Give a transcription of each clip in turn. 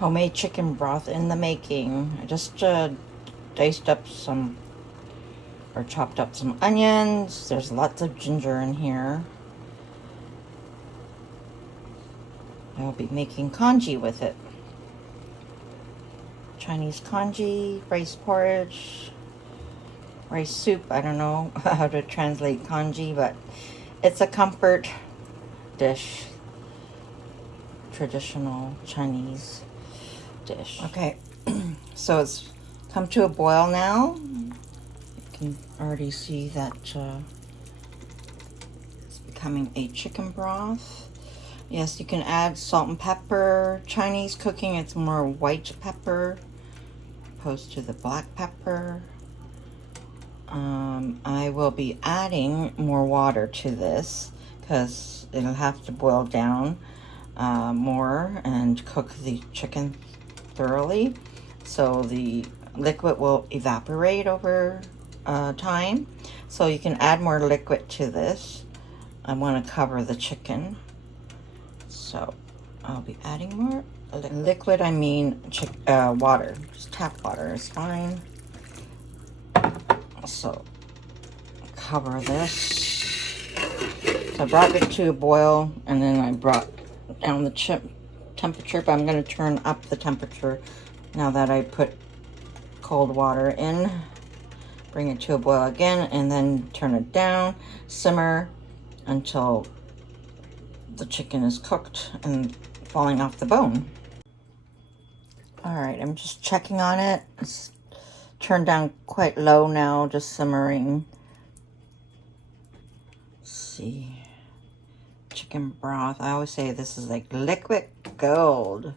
Homemade chicken broth in the making. I just diced up some, or chopped up some onions. There's lots of ginger in here. I'll be making congee with it. Chinese congee, rice porridge, rice soup. I don't know how to translate congee, but it's a comfort dish. Traditional Chinese dish. Okay, so it's come to a boil now. You can already see that it's becoming a chicken broth. Yes, you can add salt and pepper. Chinese cooking, it's more white pepper opposed to the black pepper. I will be adding more water to this because it'll have to boil down more and cook the chicken thoroughly, so the liquid will evaporate over time. So you can add more liquid to this. I want to cover the chicken, so I'll be adding more liquid. I mean water, just tap water is fine. So cover this. So I brought it to a boil, and then I brought down the temperature, but I'm going to turn up the temperature now that I put cold water in. Bring it to a boil again, and then turn it down. Simmer until the chicken is cooked and falling off the bone. All right, I'm just checking on it. It's turned down quite low now, just simmering. Let's see. Chicken broth. I always say this is like liquid gold.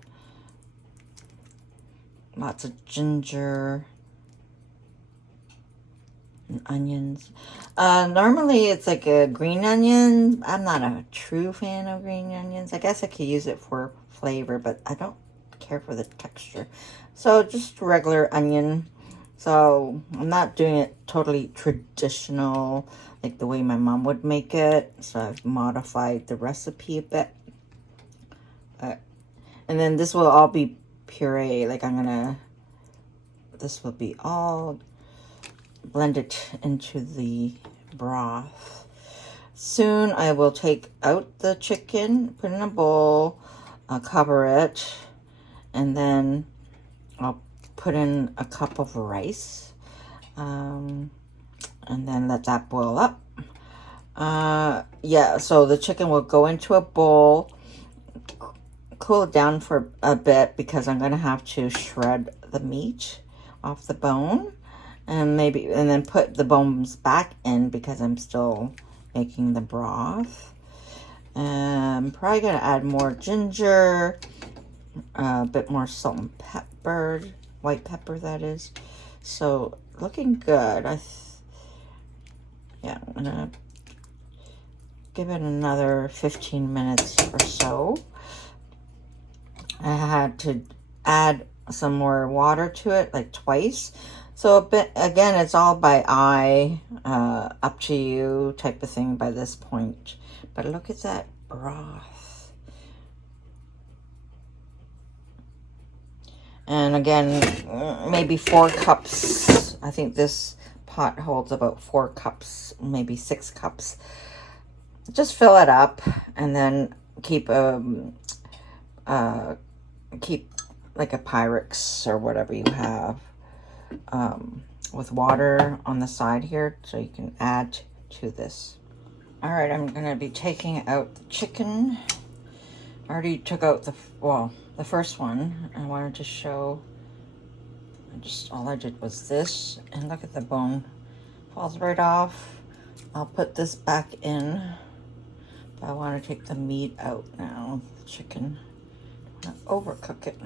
Lots of ginger and onions. Normally it's like a green onion. I'm not a true fan of green onions. I guess I could use it for flavor, but I don't care for the texture. So just regular onion. So I'm not doing it totally traditional, like the way my mom would make it. So I've modified the recipe a bit. And then this will all be puree. Like this will be all blended into the broth. Soon I will take out the chicken, put it in a bowl, cover it, and then I'll put in a cup of rice, and then let that boil up. Yeah, so the chicken will go into a bowl, cool it down for a bit because I'm gonna have to shred the meat off the bone, and then put the bones back in because I'm still making the broth. I'm probably gonna add more ginger, a bit more salt and pepper, white pepper that is. So looking good. Yeah, I'm gonna give it another 15 minutes or so. I had to add some more water to it, like twice. So a bit, again, it's all by eye, up to you type of thing by this point. But look at that broth. And again, maybe 4 cups. I think this pot holds about 4 cups, maybe 6 cups. Just fill it up, and then keep like a Pyrex or whatever you have, with water on the side here, so you can add to this. All right, I'm gonna be taking out the chicken. I already took out the first one. I wanted to show, all I did was this, and look at the bone, falls right off. I'll put this back in, but I want to take the meat out now, the chicken. Don't want to overcook it.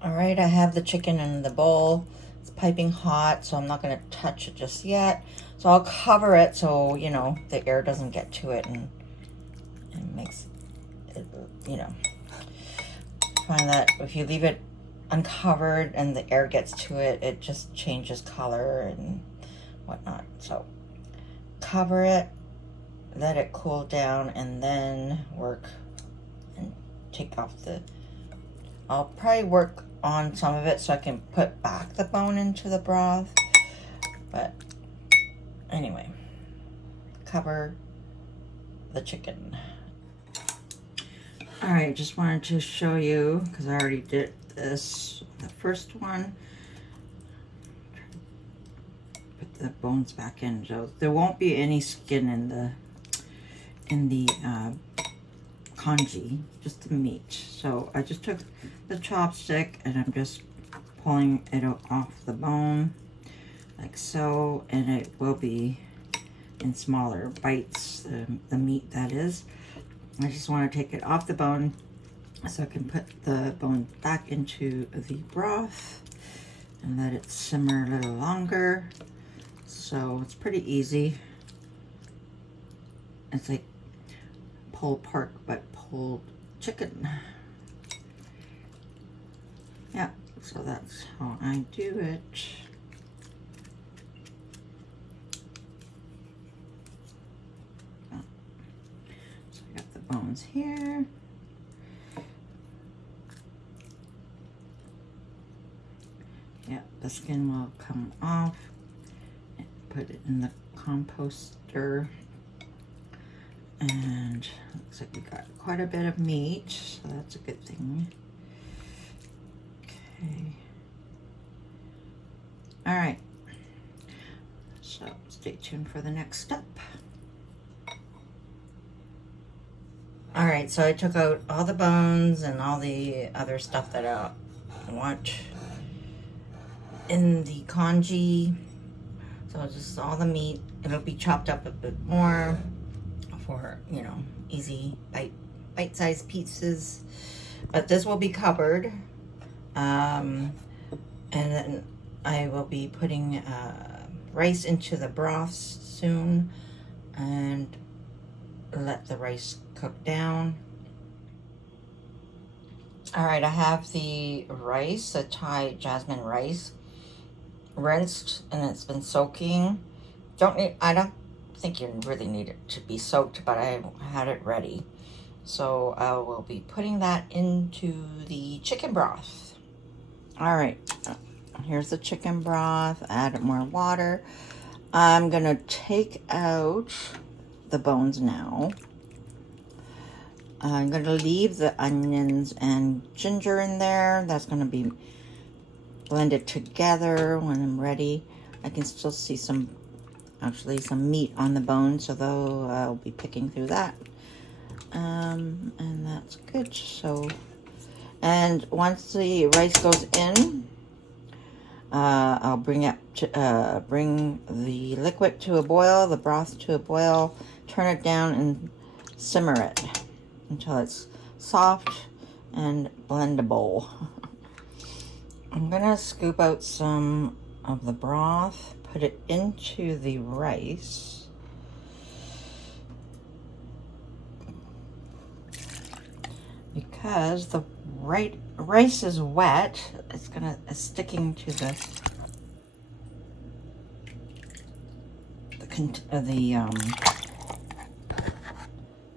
All right, I have the chicken in the bowl. It's piping hot, so I'm not going to touch it just yet. So I'll cover it so, the air doesn't get to it and makes it, find that if you leave it uncovered and the air gets to it, it just changes color and whatnot. So cover it, let it cool down, and then work and take off the I'll probably work on some of it so I can put back the bone into the broth. But anyway, cover the chicken. All right, just wanted to show you, because I already did this, the first one. Put the bones back in, so there won't be any skin in the congee, just the meat. So I just took the chopstick and I'm just pulling it off the bone like so, and it will be in smaller bites, the meat that is. I just want to take it off the bone so I can put the bone back into the broth and let it simmer a little longer. So it's pretty easy. It's like pulled pork, but pulled chicken. Yeah, so that's how I do it. So I got the bones here. Yeah, the skin will come off. Put it in the composter. And looks like we got quite a bit of meat, so that's a good thing. Okay. All right. So stay tuned for the next step. All right, so I took out all the bones and all the other stuff that I want in the congee. So just all the meat. It'll be chopped up a bit more for, you know, easy bite-sized pieces. But this will be covered. And then I will be putting rice into the broth soon and let the rice cook down. All right, I have the rice, the Thai jasmine rice, rinsed, and it's been soaking. I don't think you really need it to be soaked, but I had it ready. So I will be putting that into the chicken broth. All right, here's the chicken broth. Add more water. I'm gonna take out the bones now. I'm gonna leave the onions and ginger in there. That's gonna be blended together when I'm ready. I can still see some meat on the bone, so though I'll be picking through that. And that's good. So, and once the rice goes in, I'll bring the liquid to a boil, the broth to a boil, turn it down and simmer it until it's soft and blendable. I'm gonna scoop out some of the broth, put it into the rice. Because the rice is wet, it's sticking to the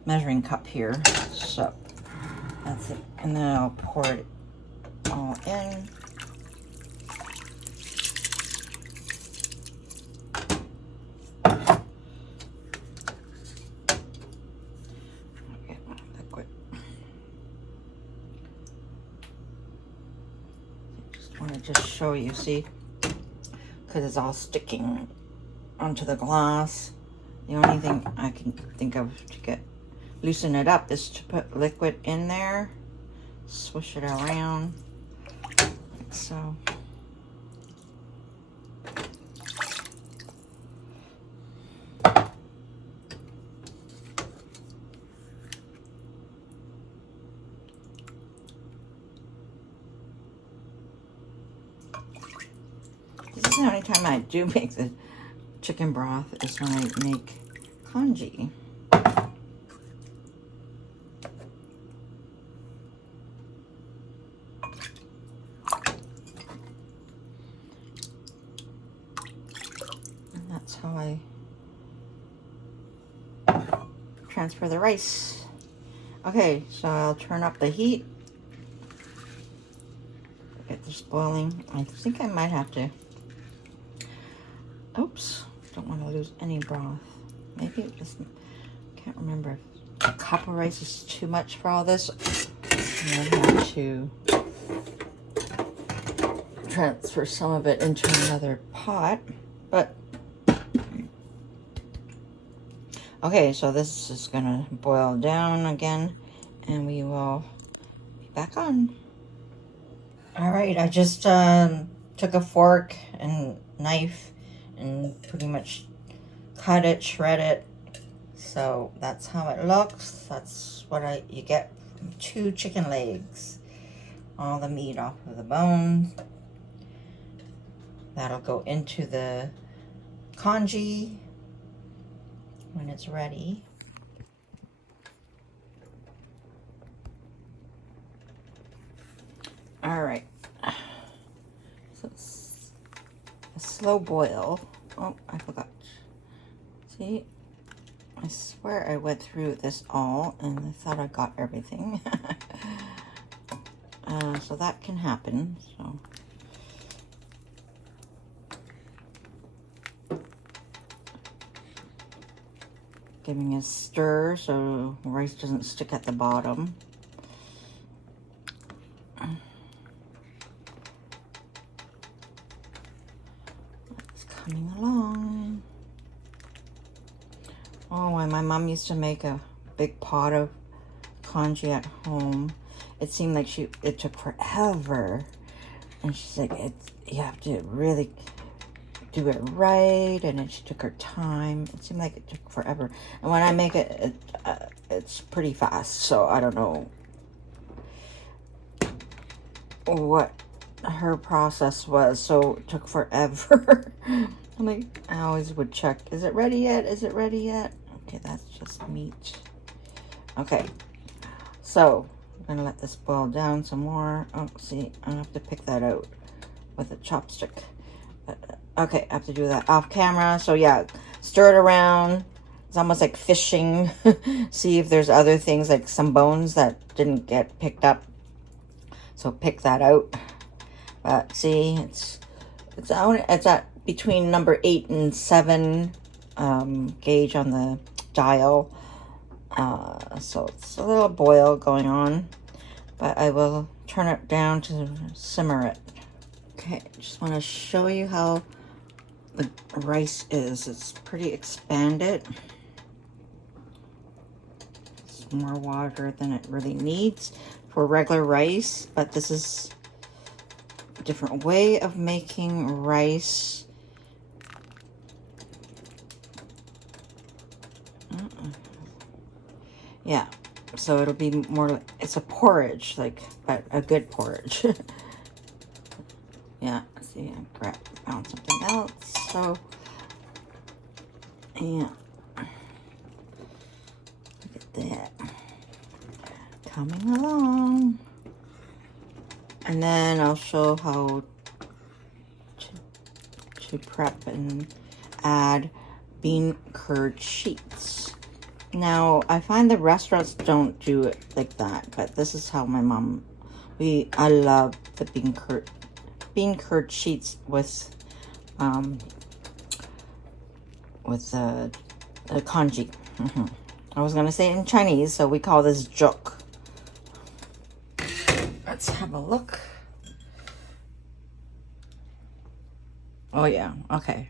measuring cup here. So that's it, and then I'll pour it all in. Just show you, see, because it's all sticking onto the glass. The only thing I can think of to loosen it up is to put liquid in there, swish it around like so. This is the only time I do make the chicken broth is when I make congee. And that's how I transfer the rice. Okay, so I'll turn up the heat. get this boiling. I think I might have to, oops, don't want to lose any broth. Maybe it just, can't remember. A cup of rice is too much for all this. And I have to transfer some of it into another pot, but okay, so this is gonna boil down again and we will be back on. All right, I just took a fork and knife and pretty much cut it, shred it. So that's how it looks. That's what you get from 2 chicken legs. All the meat off of the bone. That'll go into the congee when it's ready. All right. So it's a slow boil. Oh, I forgot. See? I swear I went through this all and I thought I got everything. So that can happen. So giving a stir so rice doesn't stick at the bottom. It's coming along. Oh, and my mom used to make a big pot of congee at home. It seemed like it took forever. And she's like, you have to really do it right. And then she took her time. It seemed like it took forever. And when I make it, it's pretty fast. So I don't know what her process was. So it took forever. I'm like, I always would check, is it ready yet? Is it ready yet? Okay, that's just meat. Okay, so I'm gonna let this boil down some more. Oh, see, I have to pick that out with a chopstick. Okay, I have to do that off camera. So yeah, stir it around. It's almost like fishing. See if there's other things like some bones that didn't get picked up. So pick that out. But see, it's at between number 8 and 7 gauge on the dial. So it's a little boil going on, but I will turn it down to simmer it. Okay, just want to show you how the rice is. It's pretty expanded. It's more water than it really needs for regular rice, but this is a different way of making rice. Yeah, so it'll be more, it's a porridge, like, but a good porridge. Yeah, see, I found something else, so, yeah. Look at that. Coming along. And then I'll show how to prep and add bean curd sheets. Now, I find the restaurants don't do it like that, but this is how my mom, I love the bean curd sheets with the congee. I was gonna say it in Chinese, so we call this juk. Let's have a look. Oh yeah, okay.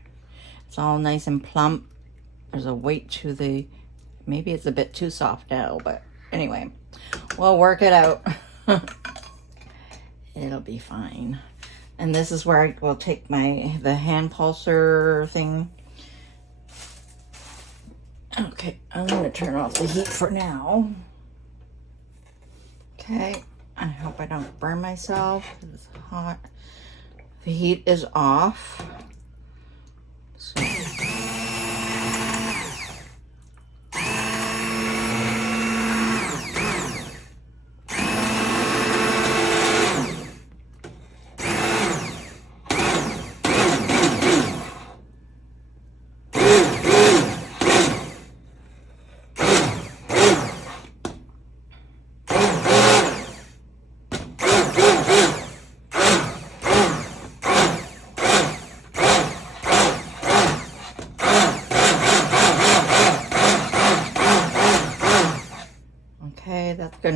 It's all nice and plump. There's a weight to the, maybe it's a bit too soft now, but anyway, we'll work it out. It'll be fine. And this is where I will take the hand pulser thing. Okay, I'm gonna turn off the heat for now. Okay, I hope I don't burn myself. It's hot. The heat is off. So.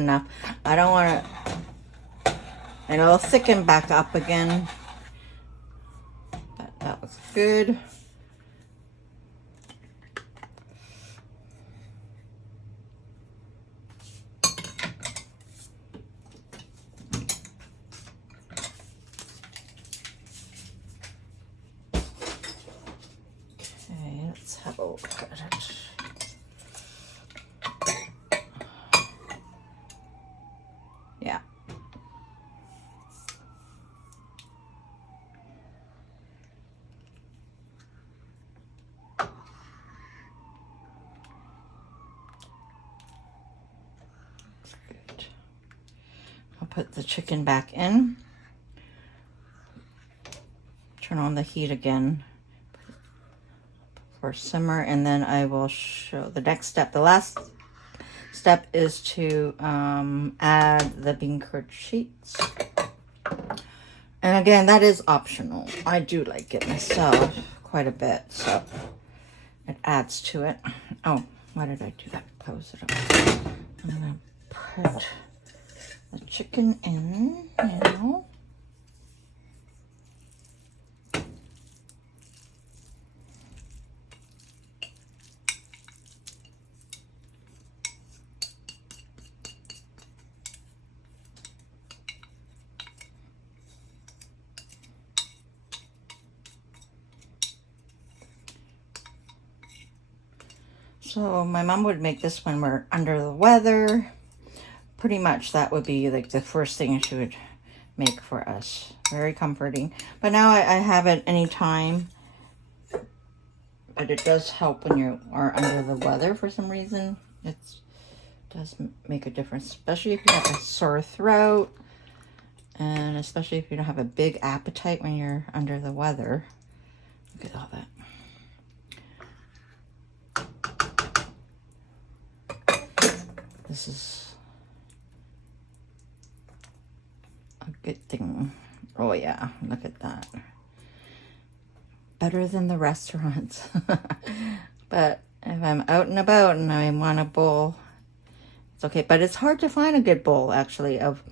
enough. I don't want to, and it'll thicken back up again. But that was good. Okay, let's have a look at it. Yeah. That's good. I'll put the chicken back in. Turn on the heat again for simmer, and then I will show the next step. The last step is to add the bean curd sheets. And again, that is optional. I do like it myself quite a bit, so it adds to it. Oh, why did I do that? Close it up. I'm gonna put the chicken in now. So my mom would make this when we're under the weather. Pretty much that would be like the first thing she would make for us. Very comforting. But now I have it anytime. But it does help when you are under the weather for some reason. It does make a difference, especially if you have a sore throat. And especially if you don't have a big appetite when you're under the weather. Look at all that. This is a good thing. Oh yeah, look at that. Better than the restaurants. But if I'm out and about and I want a bowl, it's okay. But it's hard to find a good bowl, actually, of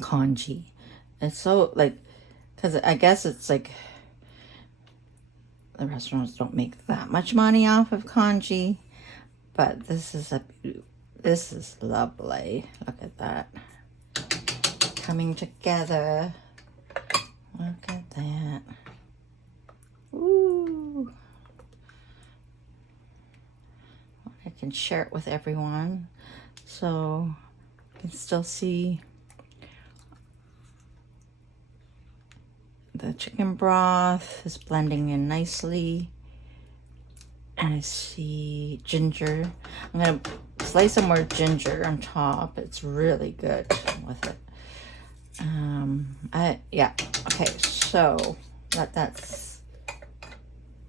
congee. It's so, like, because I guess it's like the restaurants don't make that much money off of congee. But this is lovely. Look at that. Coming together. Look at that. Ooh. I can share it with everyone. So you can still see the chicken broth is blending in nicely. And I see ginger. I'm going to slice some more ginger on top. It's really good with it. Yeah. Okay, so let that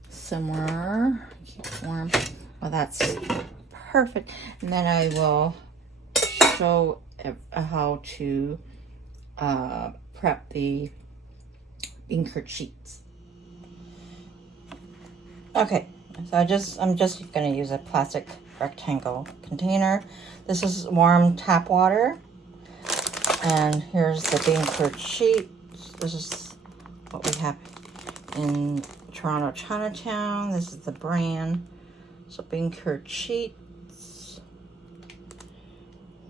simmer. Keep it warm. Well, that's perfect. And then I will show how to prep the bean curd sheets. Okay. So I'm just going to use a plastic rectangle container. This is warm tap water. And here's the bean curd sheets. This is what we have in Toronto Chinatown. This is the brand. So bean curd sheets.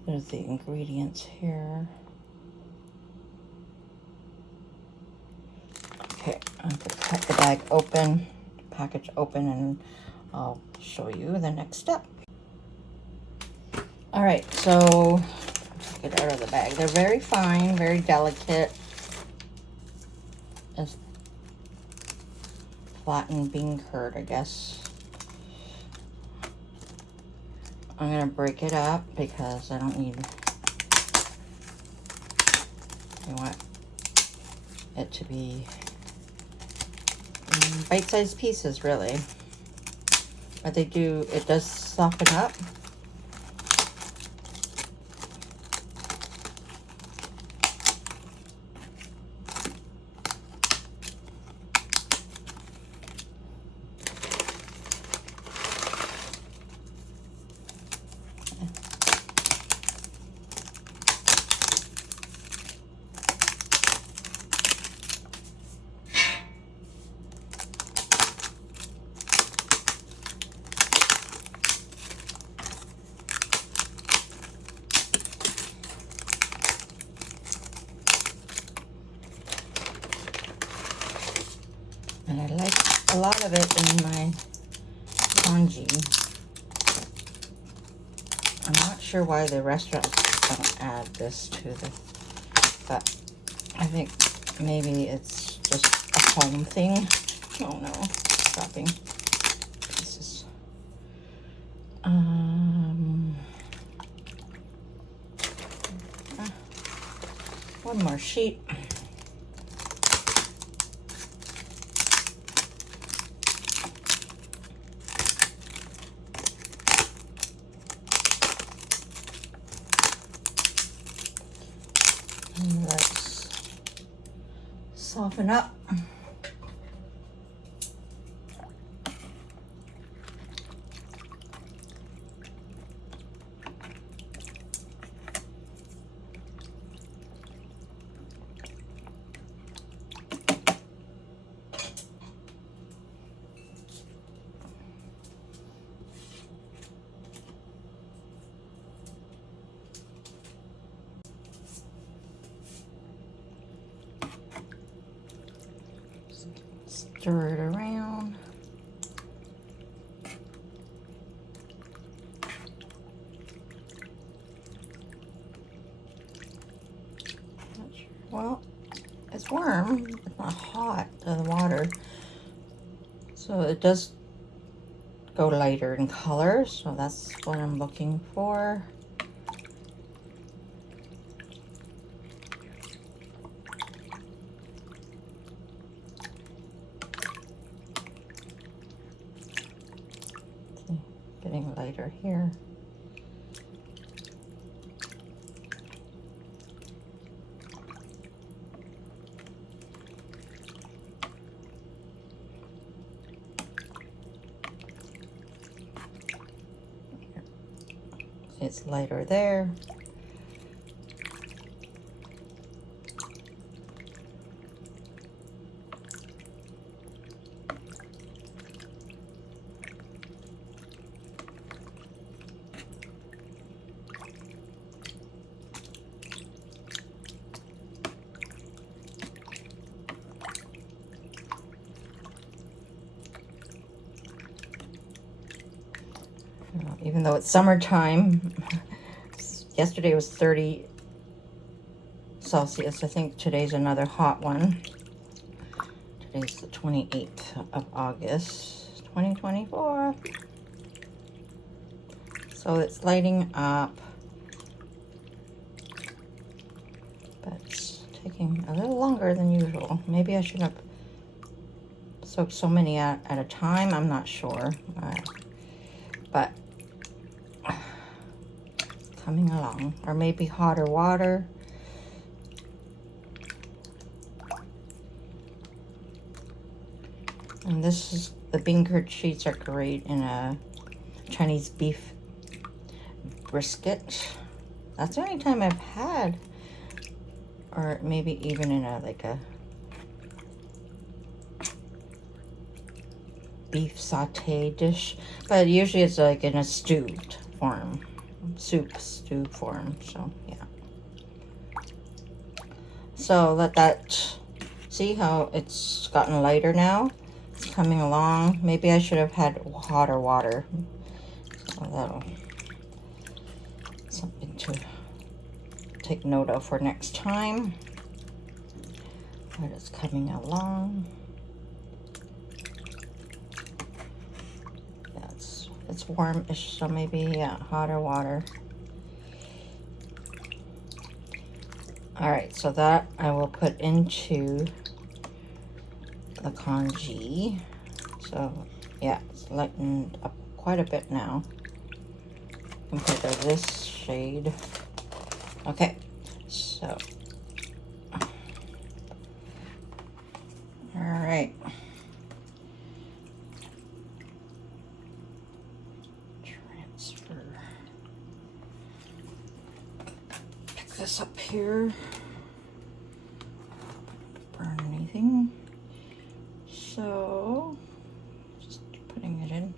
There's the ingredients here. Okay, I'm going to cut the bag open. Package open, and I'll show you the next step. All right, so take it out of the bag. They're very fine, very delicate. It's flattened bean curd, I guess. I'm gonna break it up because I don't need. I want it to be bite-sized pieces, really. But it does soften up. a lot of it in my congee. I'm not sure why the restaurants don't add this to the, but I think maybe it's just a home thing. Oh no, dropping pieces. One more sheet. And let's soften up. Stir it around. Not sure. Well, it's warm. It's not hot, the water. So it does go lighter in color. So that's what I'm looking for. Getting lighter here. It's lighter there. Even though it's summertime, yesterday was 30 Celsius. I think today's another hot one. Today's the 28th of August, 2024. So it's lighting up, but it's taking a little longer than usual. Maybe I should have soaked so many at a time. I'm not sure, but it's coming along. Or maybe hotter water. And this is, the bean curd sheets are great in a Chinese beef brisket. That's the only time I've had, or maybe even in a like a beef saute dish, but usually it's like in a stewed form, stew form. So yeah. So let that, see how it's gotten lighter now. It's coming along. Maybe I should have had hotter water. So that'll something to take note of for next time. But it's coming along. It's warm-ish, so maybe, yeah, hotter water. All right, so that I will put into the congee. So, yeah, it's lightened up quite a bit now compared to this shade. Okay, so, all right. Pick this up here. Burn anything. So, just putting it in.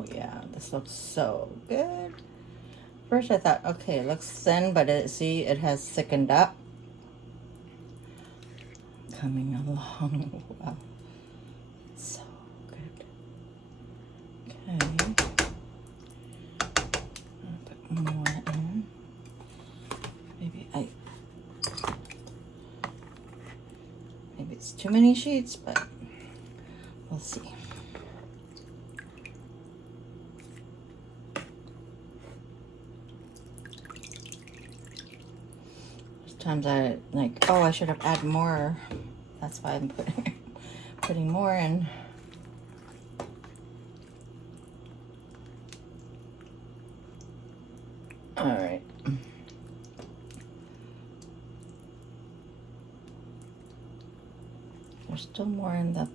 Oh yeah, this looks so good. First I thought, okay, it looks thin, but see, it has thickened up. Coming along. Wow. So good. Okay. I'll put more in. Maybe it's too many sheets, but we'll see. Sometimes I like, oh, I should have added more. That's why I'm putting more in. All right. There's still more in the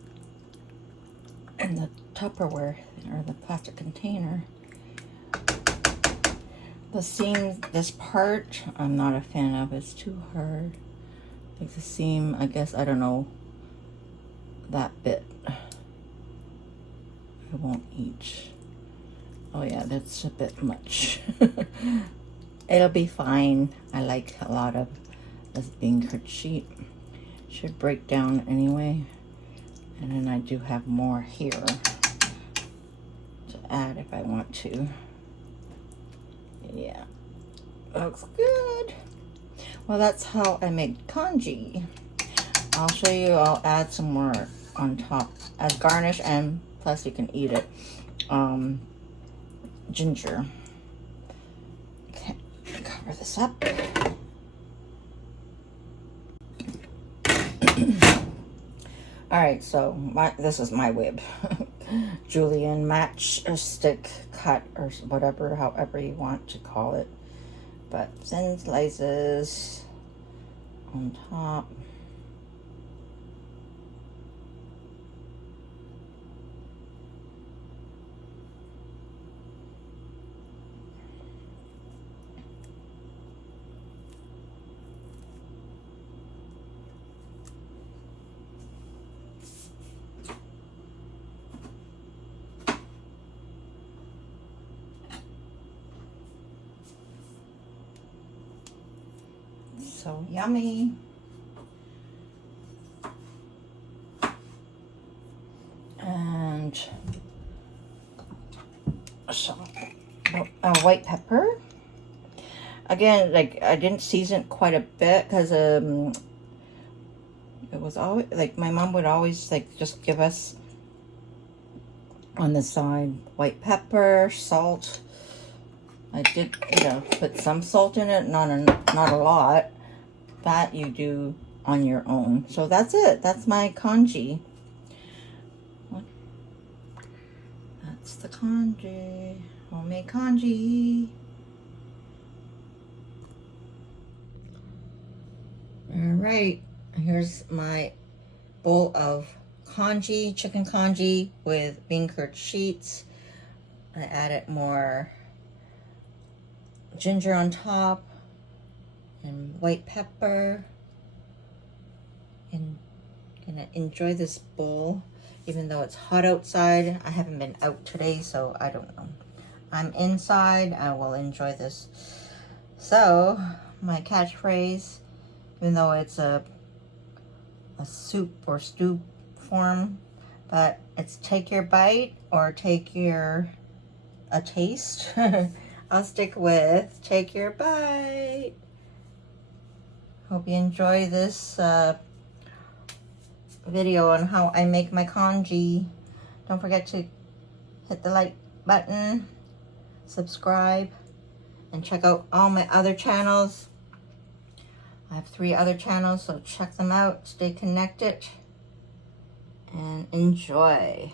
Tupperware or the plastic container. The seam, this part, I'm not a fan of. It's too hard. Like the seam, I guess, I don't know, that bit. I won't each. Oh yeah, that's a bit much. It'll be fine. I like a lot of this bean curd sheet. Should break down anyway. And then I do have more here to add if I want to. Yeah, looks good. Well, that's how I make congee. I'll show you. I'll add some more on top as garnish, and plus you can eat it. Ginger. Okay, cover this up. All right, so this is my whip. Julienne match stick cut or whatever, however you want to call it. But thin slices on top. So yummy. And some white pepper. Again, like I didn't season quite a bit because it was always like my mom would always like just give us on the side white pepper, salt. I did, put some salt in it, not a lot. That you do on your own. So that's it. That's my congee. That's the congee. Homemade congee. All right. Here's my bowl of congee, chicken congee with bean curd sheets. I added more ginger on top and white pepper, and gonna enjoy this bowl even though it's hot outside. I haven't been out today, so I don't know. I'm inside. I will enjoy this. So my catchphrase, even though it's a soup or stew form, but it's take your bite or take your a taste. I'll stick with take your bite. Hope you enjoy this video on how I make my congee. Don't forget to hit the like button, subscribe, and check out all my other channels. I have 3 other channels, so check them out. Stay connected and enjoy.